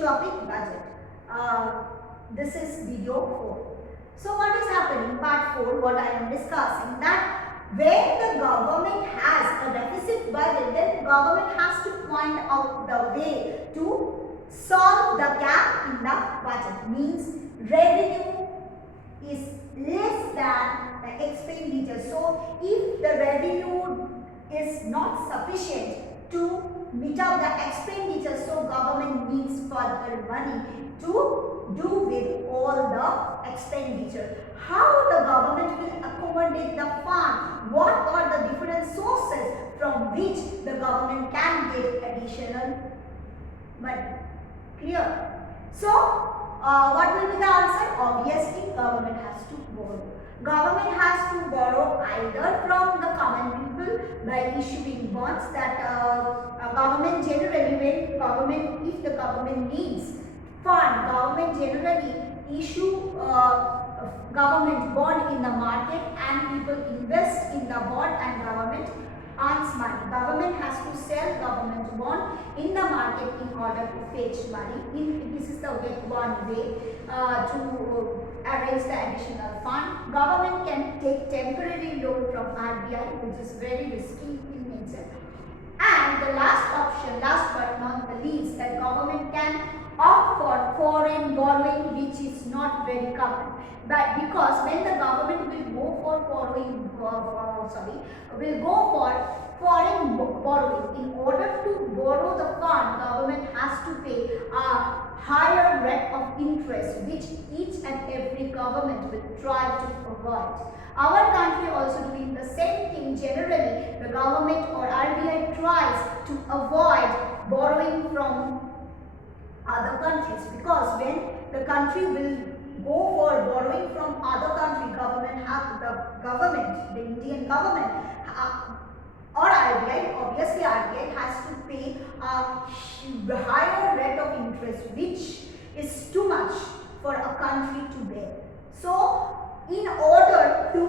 topic budget. This is video 4. So what is happening? Part 4, what I am discussing, that when the government has a deficit budget, then government has to point out the way to solve the gap in the budget. Means revenue is less than the expenditure. So if the revenue is not sufficient to meet up the expenditure, so government needs further money to do with all the expenditure. How the government will accommodate the fund? What are the different sources from which the government can get additional money? Clear? So what will be the answer? Obviously government has to borrow. Government has to borrow either from the common people by issuing bonds, that government generally, when if the government needs fund, government generally issue government bond in the market and people invest in the bond and government earns money. Government has to sell government bond in the market in order to fetch money. This is the one way to arrange the additional fund. Government can take temporary loan from RBI, which is very risky in nature. And the last option, last but not the least, that government can opt for foreign borrowing, which is not very common. But because when the government will go for borrowing, will go for foreign borrowing, in order to borrow the fund, government has to pay a higher rate of interest, which each and every government will try to avoid. Our country also doing the same thing. Generally, the government or RBI tries to avoid borrowing from other countries, because when the country will go for borrowing from other country, the Indian government or RBI, obviously RBI has to pay a higher rate of interest, which is too much for a country to bear. So in order to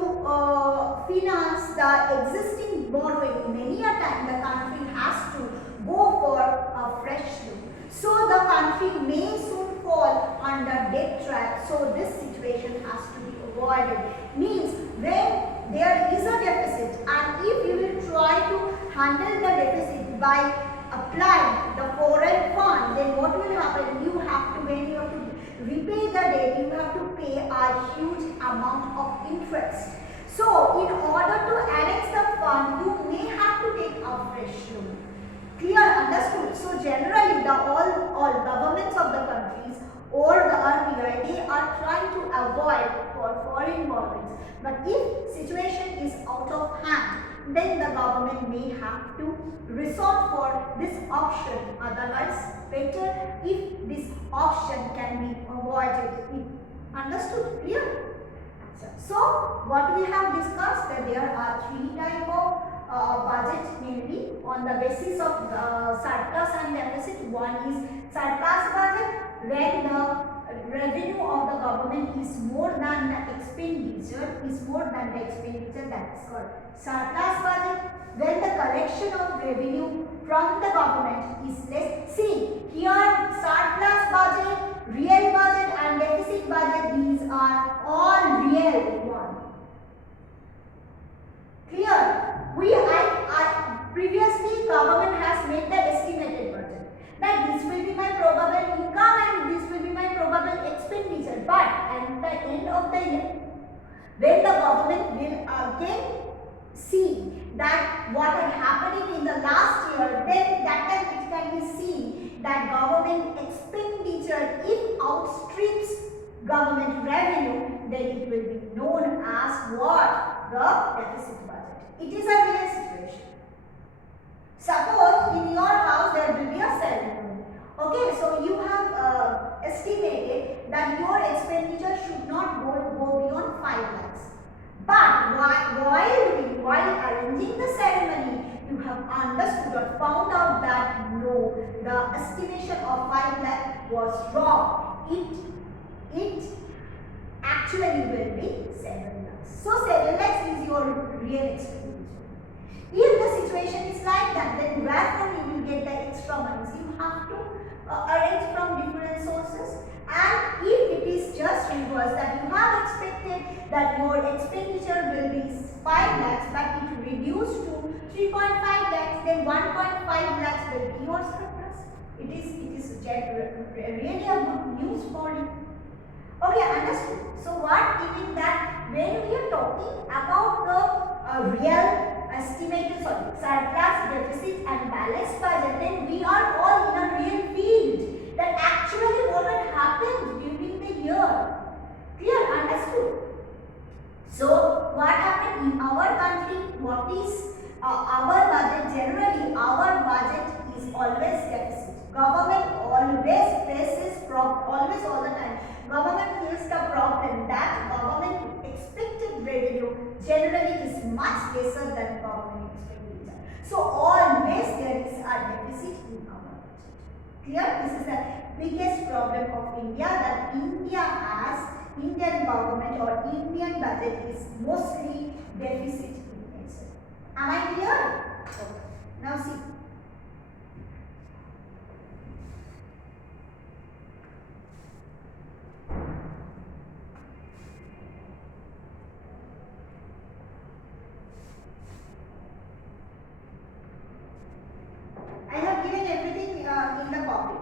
finance the existing borrowing, many a time the country has to go for a fresh loan. So the country may soon fall under debt trap. So this situation has to be avoided. Means when there is a deficit, and if you will try to handle the deficit by applying the foreign fund, then what will happen? You have to, when you have to repay the debt, you have to pay a huge amount of interest. So in order to arrange the fund, you may have to take a fresh loan. Clear? Understood? So generally the all governments of the countries or the RBI, they are trying to avoid for foreign borrowings. But if situation is out of hand, then the government may have to resort for this option. Otherwise, better if this option can be avoided. Understood? Clear? So what we have discussed, that there are three types of budget, mainly on the basis of surplus and deficit. One is surplus budget, when the revenue of the government is more than the expenditure, that is called surplus budget. When the collection of revenue from the government is less. See, here surplus budget, real budget and deficit budget, these are all real one. Clear? Previously government has made the estimated budget, that this will be my probable income and this will be my probable expenditure. But at the end of the year, when the government will again see that what had happened in the last year, then that time it can be seen that government expenditure, if outstrips government revenue, then it will be known as what? The deficit budget. It is a real situation. Suppose in your house there will be a ceremony. Okay, so you have estimated that your expenditure should not go beyond 5 lakhs. But while arranging the ceremony, you have understood or found out that no, the estimation of 5 lakh was wrong. It actually will be 7 lakhs. So 7 lakhs is your real expenditure. If the situation is like that, then where from you will get the extra money? You have to arrange from different that your expenditure will be 5 lakhs but it reduced to 3.5 lakhs, then 1.5 lakhs will be your surplus. It is really a good news for you. Okay, understood. So what meaning that when we are talking about the real estimated surplus, deficit and balanced budget, then we are all in a real field that actually what had happened during the year. Clear? Understood? So what happened in our country? What is our budget? Generally, our budget is always deficit. Government always faces always all the time. Government feels the problem that government expected revenue generally is much lesser than government expenditure. So always there is a deficit in our budget. Clear? This is the biggest problem of India, that Indian government or Indian budget is mostly deficit in nature. Am I clear? Okay. Now see. I have given everything in the copy.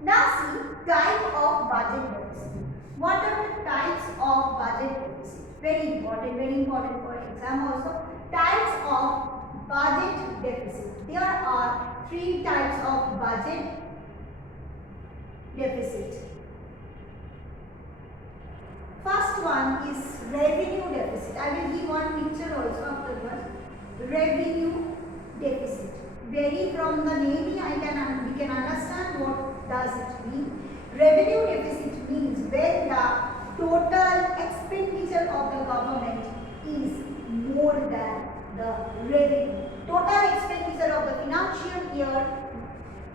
Now see, type of budget deficit. What are the types of budget deficit? Very important for exam also. Types of budget deficit. There are 3 types of budget deficit. First one is revenue deficit. I will give one picture also afterwards. Revenue deficit. Very from the name we can understand what does it mean. Revenue deficit means when the total expenditure of the government is more than the revenue. Total expenditure of the financial year,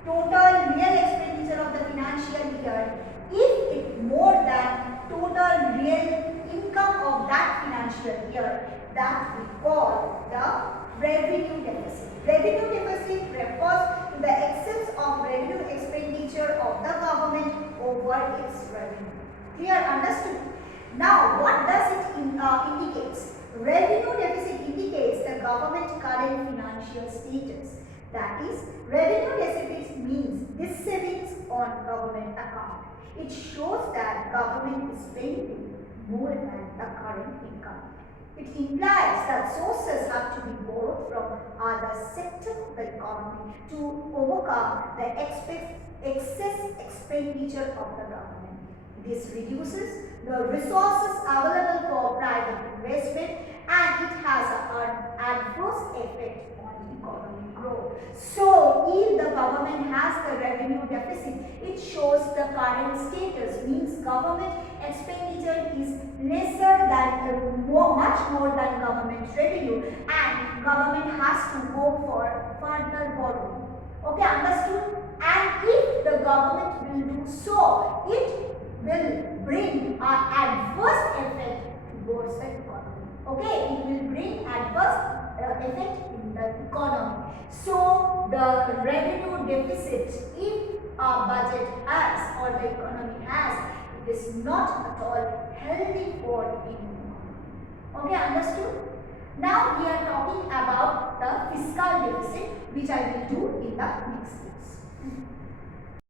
total real expenditure of the financial year, if it more than total real income of that financial year, that we call the revenue deficit. Revenue deficit refers to the excess of revenue expenditure of the government over its revenue. Clear? Understood? Now, what does it indicates? Revenue deficit indicates the government current financial status. That is, revenue deficit means this savings on government account. It shows that government is spending more than the current income. It implies that sources have to be borrowed from other sectors of the economy to overcome the excess expenditure of the government. This reduces the resources available for private investment and it has an adverse effect on economic growth. So, if the government has the revenue deficit, it shows the current status, means government expenditure is lesser than much more than government revenue and government has to go for further borrowing. Okay, understood? And if the government will do so, it will bring an adverse effect towards the economy. Okay, it will bring adverse effect in the economy. So, the revenue deficit, if our budget has or the economy has, it is not at all healthy for Indian economy. Okay, understood? Now, we are talking about the fiscal deficit, which I will do in the next class.